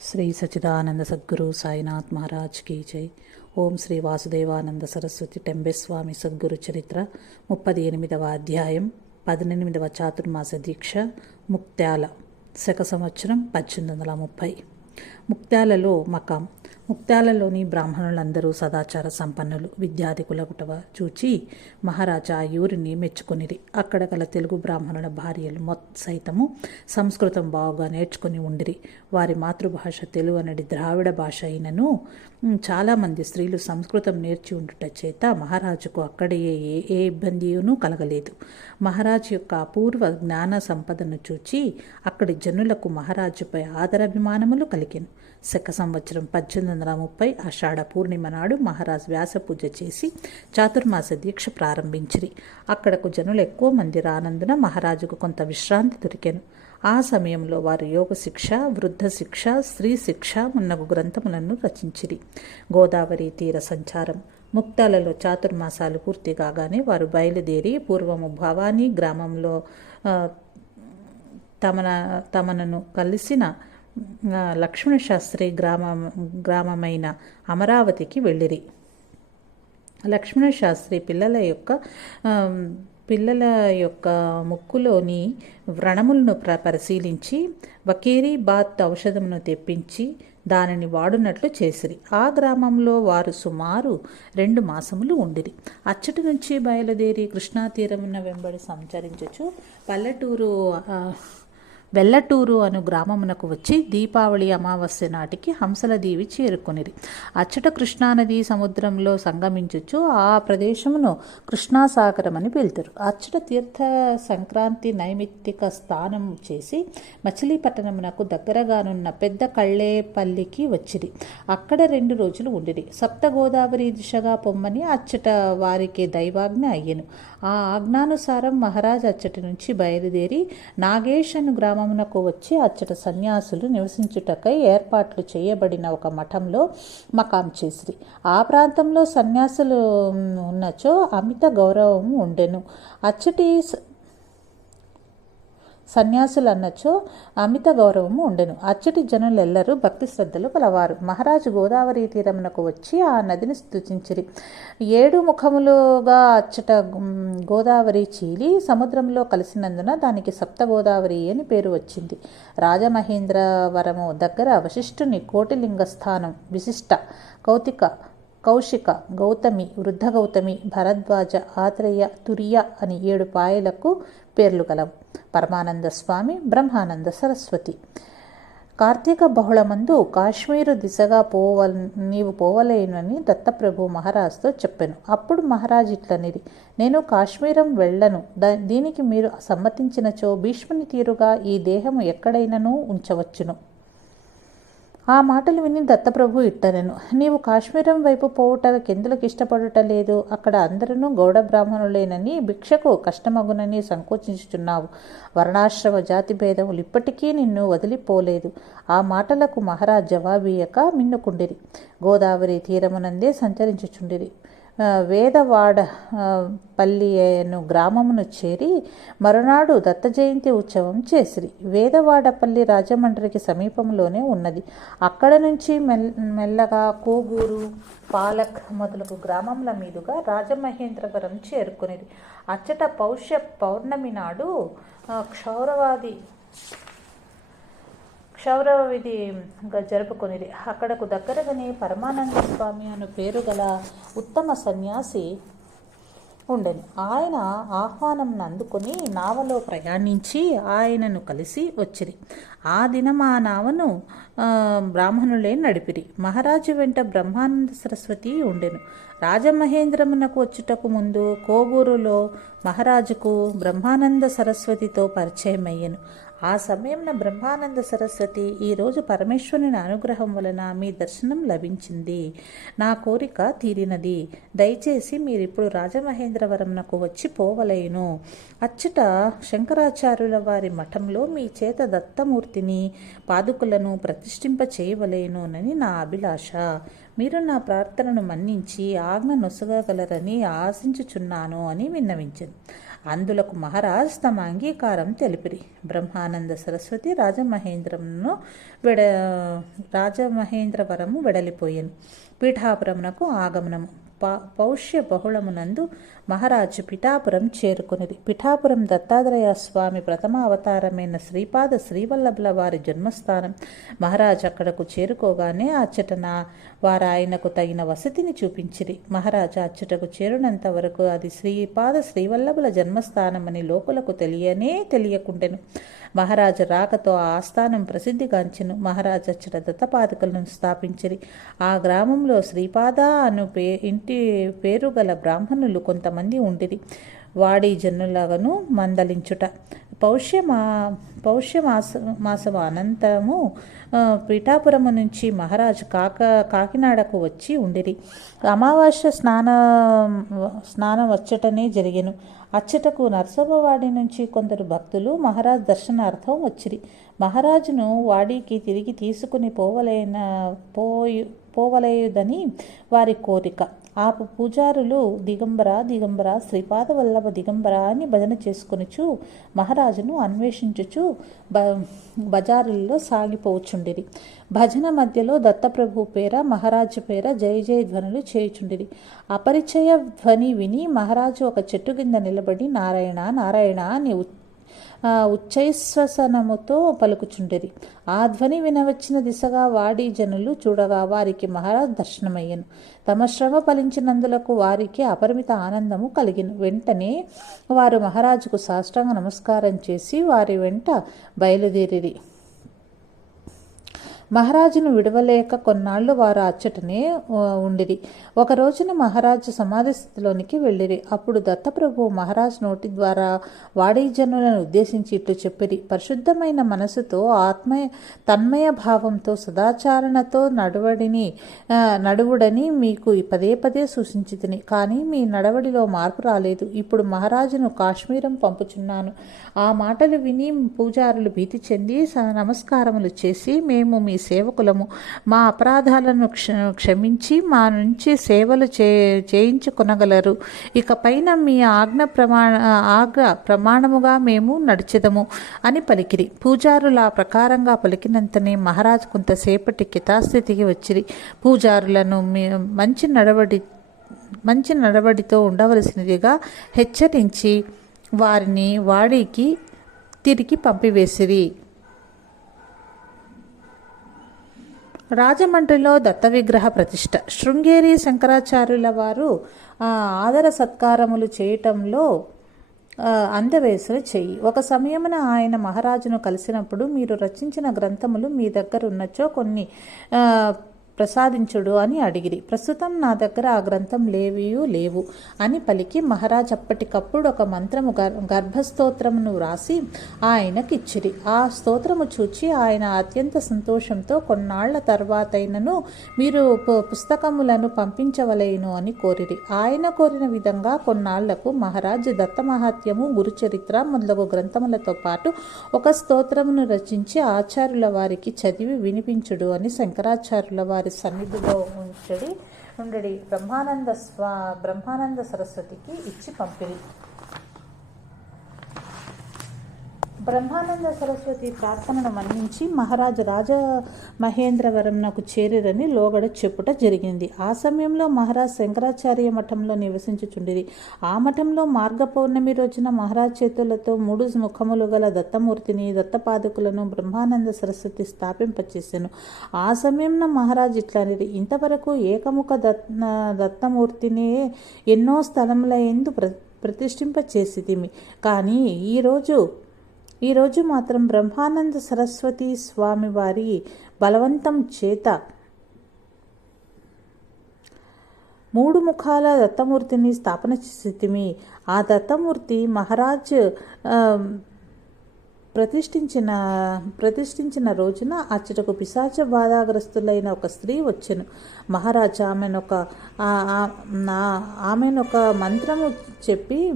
శ్రీ సచిదానంద సద్గురు సాయినాథ్ మహారాజ్ కీ జై. ఓం శ్రీ వాసుదేవానంద సరస్వతి టెంబెస్వామి సద్గురు చరిత్ర ముప్పది ఎనిమిదవ అధ్యాయం పద్దెనిమిదవ చాతుర్మాస దీక్ష ముక్త్యాల శక సంవత్సరం పద్దెనిమిది వందల ముప్పై. ముక్త్యాలలో మకాం ముక్తాలలోని బ్రాహ్మణులందరూ సదాచార సంపన్నులు. విద్యాధికులగుటవ చూచి మహారాజా ఆ మెచ్చుకునిది మెచ్చుకొనిరి. అక్కడ గల తెలుగు బ్రాహ్మణుల భార్యలు మొత్ సైతము సంస్కృతం బావుగా నేర్చుకుని ఉండిరి. వారి మాతృభాష తెలుగు అనడి ద్రావిడ భాష అయినను చాలామంది స్త్రీలు సంస్కృతం నేర్చి ఉండుట చేత మహారాజుకు అక్కడే ఏ ఏ ఇబ్బందియును కలగలేదు. మహారాజు యొక్క అపూర్వ జ్ఞాన సంపదను చూచి అక్కడి జనులకు మహారాజుపై ఆదరాభిమానములు కలిగాను శక సంవత్సరం పద్దెనిమిది వందల ముప్పై ఆషాఢ పూర్ణిమ నాడు మహారాజ్ వ్యాస పూజ చేసి చాతుర్మాస దీక్ష ప్రారంభించిరి. అక్కడకు జనులు ఎక్కువ మంది రానందున మహారాజుకు కొంత విశ్రాంతి దొరికెను. ఆ సమయంలో వారు యోగ శిక్ష వృద్ధ శిక్ష స్త్రీ శిక్ష మున్నగు గ్రంథములను రచించిరి. గోదావరి తీర సంచారం. ముక్తాలలో చాతుర్మాసాలు పూర్తి కాగానే వారు బయలుదేరి పూర్వము భవానీ గ్రామంలో తమన తమనను కలిసిన లక్ష్మణశాస్త్రి లక్ష్మణ శాస్త్రి గ్రామం గ్రామమైన అమరావతికి వెళ్ళిరి. లక్ష్మణ శాస్త్రి పిల్లల యొక్క పిల్లల యొక్క ముక్కులోని వ్రణములను ప్ర పరిశీలించి వకేరీ బాత్ ఔషధమును తెప్పించి దానిని వాడునట్లు చేసిరి. ఆ గ్రామంలో వారు సుమారు రెండు మాసములు ఉండిరి. అచ్చటి నుంచి బయలుదేరి కృష్ణా తీరమున వెంబడి సంచరించచ్చు పల్లెటూరు వెల్లటూరు అను గ్రామమునకు వచ్చి దీపావళి అమావాస్య నాటికి హంసల దీవి చేరుకొనిరి. అచ్చట కృష్ణానది సముద్రంలో సంగమించుచు ఆ ప్రదేశమును కృష్ణాసాగరం అని పిలుతారు. అచ్చట తీర్థ సంక్రాంతి నైమిత్తిక స్థానం చేసి మచిలీపట్టణమునకు దగ్గరగానున్న పెద్ద కళ్ళేపల్లికి వచ్చిరి. అక్కడ రెండు రోజులు ఉండిరి. సప్త గోదావరి దిశగా పొమ్మని అచ్చట వారికి దైవాజ్ఞ అయ్యను. ఆ ఆజ్ఞానుసారం మహారాజ్ అచ్చటి నుంచి బయలుదేరి నాగేశను గ్రామం గ్రామమునకు వచ్చి అచ్చట సన్యాసులు నివసించుటకై ఏర్పాట్లు చేయబడిన ఒక మఠంలో మకాం చేసిరి. ఆ ప్రాంతంలో సన్యాసులు ఉన్నచో అమిత గౌరవం ఉండెను. అచ్చటి సన్యాసులు అన్నచో అమిత గౌరవము ఉండెను. అచ్చటి జనులెల్లరూ భక్తి శ్రద్ధలు కలవారు. మహారాజు గోదావరి తీరమునకు వచ్చి ఆ నదిని స్థుతించిరి. ఏడు ముఖములుగా అచ్చట గోదావరి చీలి సముద్రంలో కలిసినందున దానికి సప్త గోదావరి అని పేరు వచ్చింది. రాజమహేంద్రవరము దగ్గర వశిష్ఠుని కోటిలింగ స్థానం విశిష్ట కౌతిక కౌశిక గౌతమి వృద్ధ గౌతమి భరద్వాజ ఆత్రేయ తురియ అని ఏడు పాయలకు పేర్లు గలవు. పరమానంద స్వామి బ్రహ్మానంద సరస్వతి. కార్తీక బహుళమందు కాశ్మీరు దిశగా పోవల్ నీవు పోవలేనని దత్తప్రభు మహారాజ్తో చెప్పాను. అప్పుడు మహారాజ్ ఇట్లనిది నేను కాశ్మీరం వెళ్ళను. దీనికి మీరు సమ్మతించినచో భీష్ముని తీరుగా ఈ దేహము ఎక్కడైనను ఉంచవచ్చును. ఆ మాటలు విని దత్తప్రభు ఇట్టనను. నీవు కాశ్మీరం వైపు పోవుట కిందులకు ఇష్టపడుట లేదు అక్కడ అందరూ గౌడ బ్రాహ్మణులేనని భిక్షకు కష్టమగునని సంకోచించుచున్నావు. వర్ణాశ్రమ జాతి భేదములు ఇప్పటికీ నిన్ను వదిలిపోలేదు. ఆ మాటలకు మహారాజ్ జవాబీయక మిన్నుకుండిరి. గోదావరి తీరమునందే సంచరించుచుండిరి. వేదవాడ పల్లి అను గ్రామమును చేరి మరునాడు దత్త జయంతి ఉత్సవం చేసిరి. వేదవాడపల్లి రాజమండ్రికి సమీపంలోనే ఉన్నది. అక్కడ నుంచి మెల్ మెల్లగా కోగూరు పాలక్ మొదలగు గ్రామముల మీదుగా రాజమహేంద్రవరం చేరుకునేది అచ్చట పౌష్య పౌర్ణమి నాడు క్షౌరవాది క్షౌరవ విధిగా జరుపుకునేది అక్కడకు దగ్గరగానే పరమానంద స్వామి అను పేరు గల ఉత్తమ సన్యాసి ఉండెను. ఆయన ఆహ్వానం అందుకొని నావలో ప్రయాణించి ఆయనను కలిసి వచ్చిరి. ఆ దినం ఆ నావను బ్రాహ్మణులే నడిపిరి. మహారాజు వెంట బ్రహ్మానంద సరస్వతి ఉండెను. రాజమహేంద్రమునకు వచ్చుటకు ముందు కోవూరులో మహారాజుకు బ్రహ్మానంద సరస్వతితో పరిచయమయ్యెను. ఆ సమయంలో బ్రహ్మానంద సరస్వతి ఈరోజు పరమేశ్వరుని అనుగ్రహం వలన మీ దర్శనం లభించింది. నా కోరిక తీరినది. దయచేసి మీరిప్పుడు రాజమహేంద్రవరంనకు వచ్చి పోవలేను. అచ్చట శంకరాచార్యుల వారి మఠంలో మీ చేత దత్తమూర్తిని పాదుకులను ప్రతిష్ఠింప చేయవలేనునని నా అభిలాష. మీరు నా ప్రార్థనను మన్నించి ఆజ్ఞ నొసగగలరని ఆశించుచున్నాను అని విన్నవించింది. అందులకు మహారాజ్ తమ అంగీకారం తెలిపిరి. బ్రహ్మానంద సరస్వతి రాజమహేంద్రంను వెడ రాజమహేంద్రవరము వెడలిపోయాను. పీఠాపురమునకు ఆగమనము. పౌష్య బహుళమునందు మహారాజు పిఠాపురం చేరుకునిది పిఠాపురం దత్తాత్రేయ స్వామి ప్రథమ అవతారమైన శ్రీపాద శ్రీవల్లభుల వారి జన్మస్థానం. మహారాజు అక్కడకు చేరుకోగానే అచ్చటన వారు ఆయనకు తగిన వసతిని చూపించిరి. మహారాజు అచ్చటకు చేరినంత వరకు అది శ్రీపాద శ్రీవల్లభుల జన్మస్థానమని లోకులకు తెలియనే తెలియకుండెను. మహారాజు రాకతో ఆ ఆస్థానం ప్రసిద్ధిగాంచెను. మహారాజు అచ్చట దత్తపాదుకలను స్థాపించిరి. ఆ గ్రామంలో శ్రీపాద అను పే ఇంటి పేరు గల బ్రాహ్మణులు కొంతమంది ఉండిరి. వాడి జన్నులగను మందలించుట. పౌష్యమా పౌష్యమాస మాసము అనంతరము పీఠాపురము నుంచి మహారాజు కాక కాకినాడకు వచ్చి ఉండిరి. అమావాస్య స్నాన స్నానం వచ్చటనే జరిగెను. అచ్చటకు నరసమ్మవాడి నుంచి కొందరు భక్తులు మహారాజ్ దర్శనార్థం వచ్చిరి. మహారాజును వాడికి తిరిగి తీసుకుని పోవలేన పోయి పోవలేదని వారి కోరిక. ఆపు పూజారులు దిగంబర దిగంబర శ్రీపాద వల్లభ దిగంబర అని భజన చేసుకొనిచు మహారాజును అన్వేషించుచు బ బజారుల్లో సాగిపోవచ్చుండిరి. భజన మధ్యలో దత్తప్రభు పేర మహారాజు పేర జయ జయ ధ్వనులు చేయుచుండిరి. అపరిచయ ధ్వని విని మహారాజు ఒక చెట్టు కింద నిలబడి నారాయణ నారాయణ అని ఉచ్చైశ్వసనముతో పలుకుచుండిరి. ఆ ధ్వని వినవచ్చిన దిశగా వాడి జనులు చూడగా వారికి మహారాజ్ దర్శనమయ్యను. తమ శ్రమ ఫలించినందులకు వారికి అపరిమిత ఆనందము కలిగిన. వెంటనే వారు మహారాజుకు సాష్టాంగ నమస్కారం చేసి వారి వెంట బయలుదేరిరి. మహారాజును విడవలేక కొన్నాళ్ళు వారు అచ్చటనే ఉండిరి. ఒక రోజున మహారాజు సమాధి స్థితిలోనికి వెళ్ళిరి. అప్పుడు దత్తప్రభు మహారాజ్ నోటి ద్వారా వాడీ జనులను ఉద్దేశించి ఇట్లు చెప్పిరి. పరిశుద్ధమైన మనసుతో ఆత్మయ తన్మయ భావంతో సదాచారణతో నడవడిని నడువుడని మీకు పదే పదే సూచించి కానీ మీ నడవడిలో మార్పు రాలేదు. ఇప్పుడు మహారాజును కాశ్మీరం పంపుచున్నాను. ఆ మాటలు విని పూజారులు భీతి చెంది స- నమస్కారములు చేసి మేము మీ సేవకులము. మా అపరాధాలను క్ష క్షమించి మా నుంచి సేవలు చే చేయించుకొనగలరు. ఇక పైన మీ ఆజ్ఞ ప్రమాణ ఆజ్ఞ ప్రమాణముగా మేము నడిచెదము అని పలికిరి. పూజారులు ఆ ప్రకారంగా పలికినంతనే మహారాజు కొంతసేపటి కితాస్థితికి వచ్చిరి. పూజారులను మంచి నడవడి మంచి నడవడితో ఉండవలసినదిగా హెచ్చరించి వారిని వాడికి తిరిగి పంపివేసిరి. రాజమండ్రిలో దత్త విగ్రహ ప్రతిష్ట. శృంగేరి శంకరాచార్యుల వారు ఆదర సత్కారములు చేయటంలో అందవేసిన చెయ్యి ఒక సమయమున ఆయన మహారాజును కలిసినప్పుడు మీరు రచించిన గ్రంథములు మీ దగ్గర ఉన్నచో కొన్ని ప్రసాదించుడు అని అడిగిరి. ప్రస్తుతం నా దగ్గర ఆ గ్రంథం లేవియూ లేవు అని పలికి మహారాజ్ అప్పటికప్పుడు ఒక మంత్రము గర్భస్తోత్రమును వ్రాసి ఆయనకిచ్చిరి. ఆ స్తోత్రము చూచి ఆయన అత్యంత సంతోషంతో కొన్నాళ్ళ తర్వాతైనను మీరు పు- పుస్తకములను పంపించవలేను అని కోరిరి. ఆయన కోరిన విధంగా కొన్నాళ్ళకు మహారాజ్ దత్తమహాత్యము గురుచరిత్ర మొదలగు గ్రంథములతో పాటు ఒక స్తోత్రమును రచించి ఆచార్యుల వారికి చదివి వినిపించుడు అని శంకరాచార్యుల వారి సన్నిధిలో ఉంచడి ఉండడి బ్రహ్మానంద స్వా బ్రహ్మానంద సరస్వతికి ఇచ్చి పంపిరి. బ్రహ్మానంద సరస్వతి ప్రార్థనను మన్నించి మహారాజు రాజ మహేంద్రవరంనకు చేరిరని లోగడ చెప్పుట జరిగింది. ఆ సమయంలో మహారాజ్ శంకరాచార్య మఠంలో నివసించుచుండిరి. ఆ మఠంలో మార్గ పౌర్ణమి రోజున మహారాజ్ చేతులతో మూడు ముఖములు గల దత్తమూర్తిని దత్తపాదుకులను బ్రహ్మానంద సరస్వతి స్థాపింపచేశాను ఆ సమయంలో మహారాజ్ ఇట్లనిది ఇంతవరకు ఏకముఖ దత్ దత్తమూర్తిని ఎన్నో స్థలముల ఎందు ప్ర ప్రతిష్ఠింప చేసితిమి కానీ ఈరోజు ఈరోజు మాత్రం బ్రహ్మానంద సరస్వతి స్వామి వారి బలవంతం చేత మూడు ముఖాల దత్తమూర్తిని స్థాపన చేసితిమి. ఆ దత్తమూర్తి మహారాజ్ ప్రతిష్ఠించిన ప్రతిష్ఠించిన రోజున అచ్చటకు పిశాచ బాధాగ్రస్తులైన ఒక స్త్రీ వచ్చెను. మహారాజా ఆమెనొక నా- ఆమెనొక మంత్రము చెప్పి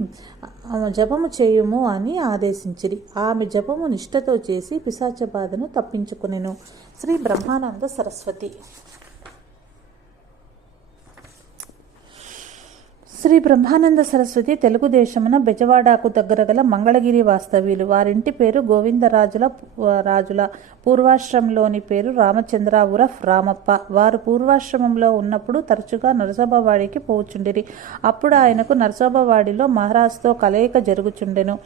ఆమె జపము చేయుము అని ఆదేశించిరి. ఆమె జపము నిష్ఠతో చేసి పిశాచ బాధను తప్పించుకునెను. శ్రీ బ్రహ్మానంద సరస్వతి. శ్రీ బ్రహ్మానంద సరస్వతి తెలుగుదేశమున బెజవాడకు దగ్గర గల మంగళగిరి వాస్తవ్యులు. వారింటి పేరు గోవిందరాజుల రాజుల పూర్వాశ్రమంలోని పేరు రామచంద్ర ఉరఫ్ రామప్ప. వారు పూర్వాశ్రమంలో ఉన్నప్పుడు తరచుగా నరసోబవాడికి పోచుండిరి. అప్పుడు ఆయనకు నరసోబవాడిలో మహారాజుతో కలయిక జరుగుచుండెను.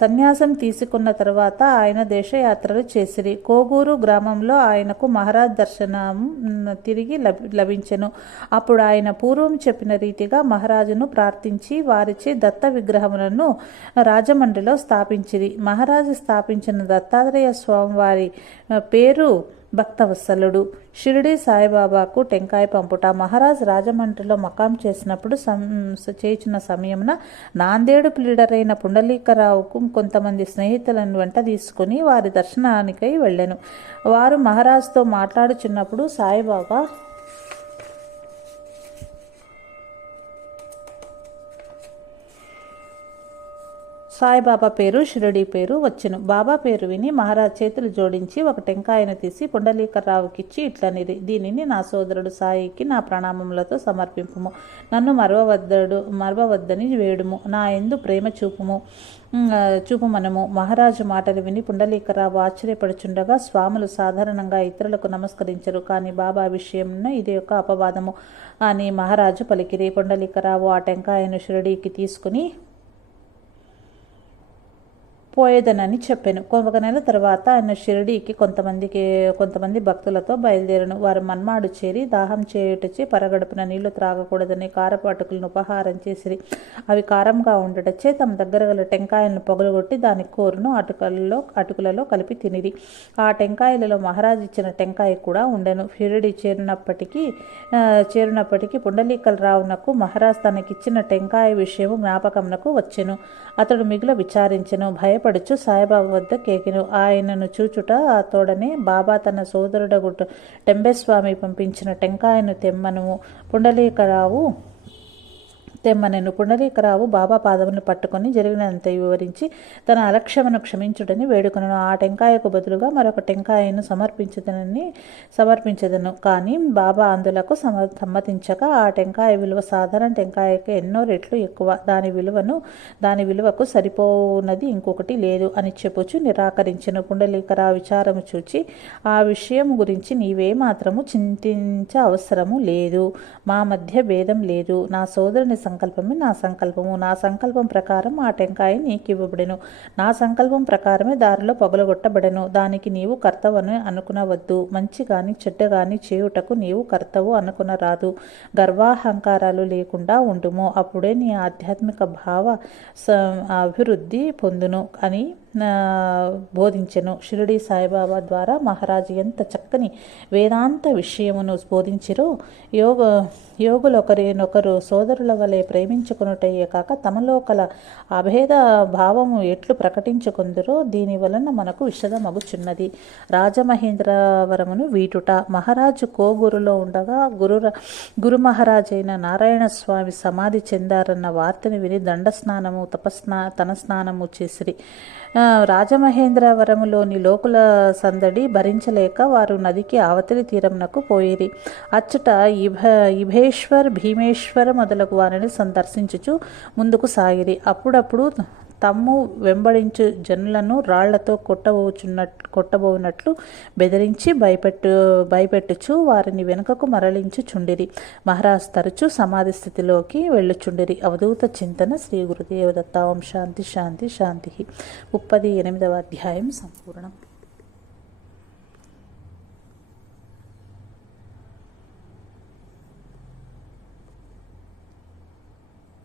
సన్యాసం తీసుకున్న తర్వాత ఆయన దేశయాత్రలు చేసిరి. కోగూరు గ్రామంలో ఆయనకు మహారాజ్ దర్శనం తిరిగి లభించెను. అప్పుడు ఆయన పూర్వం చెప్పిన రీతిగా మహారాజును ప్రార్థించి వారిచే దత్త విగ్రహములను రాజమండ్రిలో స్థాపించిరి. మహారాజు స్థాపించిన దత్తాత్రేయ స్వామివారి పేరు భక్తవత్సలుడు. షిరిడి సాయిబాబాకు టెంకాయ పంపుట. మహారాజ్ రాజమండ్రిలో మకాం చేసినప్పుడు సం చేసిన సమయమున నాందేడు ప్లీడరైన పుండలీకరావుకు కొంతమంది స్నేహితులను వెంట తీసుకుని వారి దర్శనానికై వెళ్ళాను. వారు మహారాజుతో మాట్లాడుచున్నప్పుడు సాయిబాబా సాయిబాబా పేరు షిరడి పేరు వచ్చెను. బాబా పేరు విని మహారాజ్ చేతులు జోడించి ఒక టెంకాయను తీసి పుండలీకర్రావుకిచ్చి ఇట్లనిది దీనిని నా సోదరుడు సాయికి నా ప్రణామములతో సమర్పింపుము. నన్ను మరవవద్దడు మరవవద్దని వేడుము. నా ఎందు ప్రేమ చూపుము చూపుమనము. మహారాజు మాటలు విని పుండలీకరావు ఆశ్చర్యపడుచుండగా స్వాములు సాధారణంగా ఇతరులకు నమస్కరించరు కానీ బాబా విషయంలో ఇది ఒక అపవాదము అని మహారాజు పలికిరి. పుండలీకరావు ఆ టెంకాయను షిరడీకి తీసుకుని పోయేదనని చెప్పాను. ఒక నెల తర్వాత ఆయన షిరిడీకి కొంతమందికి కొంతమంది భక్తులతో బయలుదేరను. వారు మన్మాడు చేరి దాహం చేయుటచే పరగడుపున నీళ్ళు త్రాగకూడదని కారపు అటుకులను ఉపహారం చేసిరి. అవి కారంగా ఉండటచే తమ దగ్గర గల టెంకాయలను పొగలగొట్టి దాని కూరను అటుకలలో అటుకులలో కలిపి తినిరి. ఆ టెంకాయలలో మహారాజ్ ఇచ్చిన టెంకాయ కూడా ఉండెను. షిరిడి చేరినప్పటికీ చేరినప్పటికీ పుండలీకల రావునకు మహారాజ్ తనకిచ్చిన టెంకాయ విషయము జ్ఞాపకమునకు వచ్చెను. అతడు మిగుల విచారించెను. భయపడుచు సాయిబాబా వద్ద కేకిను ఆయనను చూచుట ఆ తోడనే బాబా తన సోదరుడగుట టెంబేస్వామి పంపించిన టెంకాయను తెమ్మను. పుండలీకరావు తెమ్మనెను పుండరీకరావు బాబా పాదమును పట్టుకొని జరిగినంత వివరించి తన అలక్ష్యమును క్షమించుటని వేడుకొనను. ఆ టెంకాయకు బదులుగా మరొక టెంకాయను సమర్పించదనని సమర్పించదను. కానీ బాబా అందులకు సమ సమ్మతించక ఆ టెంకాయ విలువ సాధారణ టెంకాయకి ఎన్నో రెట్లు ఎక్కువ. దాని విలువను దాని విలువకు సరిపోనది ఇంకొకటి లేదు అని చెప్పుచు నిరాకరించను. పుండలీకరా విచారము చూచి ఆ విషయం గురించి నీవే మాత్రము చింతించ అవసరము లేదు. మా మధ్య భేదం లేదు. నా సోదరుని సంకల్పమే నా సంకల్పము. నా సంకల్పం ప్రకారం ఆ టెంకాయ నీకు ఇవ్వబడెను. నా సంకల్పం ప్రకారమే దారిలో పొగలగొట్టబడెను దానికి నీవు కర్తవని అనుకునవద్దు. మంచి గాని చెడ్డ గాని చేయుటకు నీవు కర్తవు అనుకునరాదు. గర్వాహంకారాలు లేకుండా ఉండుము. అప్పుడే నీ ఆధ్యాత్మిక భావ స- అభివృద్ధి పొందును అని బోధించెను. షిరిడి సాయిబాబా ద్వారా మహారాజు ఎంత చక్కని వేదాంత విషయమును బోధించిరో యోగ యోగులు ఒకరినొకరు సోదరుల వలె ప్రేమించుకున్నటయ్యే కాక తమలో కల అభేద భావము ఎట్లు ప్రకటించుకుందరో దీని వలన మనకు విషదమగుచున్నది. రాజమహేంద్రవరమును వీటుట. మహారాజు కోగురులో ఉండగా గురు గురు మహారాజైన నారాయణ స్వామి సమాధి చెందారన్న వార్తని విని దండ స్నానము తపస్నా తన స్నానము చేసిరి రాజమహేంద్రవరములోని లోకుల సందడి భరించలేక వారు నదికి అవతలి తీరమునకు పోయిరి. అచ్చట ఇభ ఇభేశ్వర్ భీమేశ్వర మొదలగు వారిని సందర్శించుచు ముందుకు సాగిరి. అప్పుడప్పుడు తమ్ము వెంబడించు జనులను రాళ్ళతో కొట్టబోచున్నట్ కొట్టబోనట్లు బెదిరించి భయపెట్టు భయపెట్టుచు వారిని వెనుకకు మరలించుచుండిరి మహారాజ్ తరచూ సమాధి స్థితిలోకి వెళ్ళుచుండిరి. అవధూత చింతన శ్రీ గురుదేవదత్త ఓం శాంతి శాంతి శాంతి ముప్పది ఎనిమిదవ అధ్యాయం సంపూర్ణం.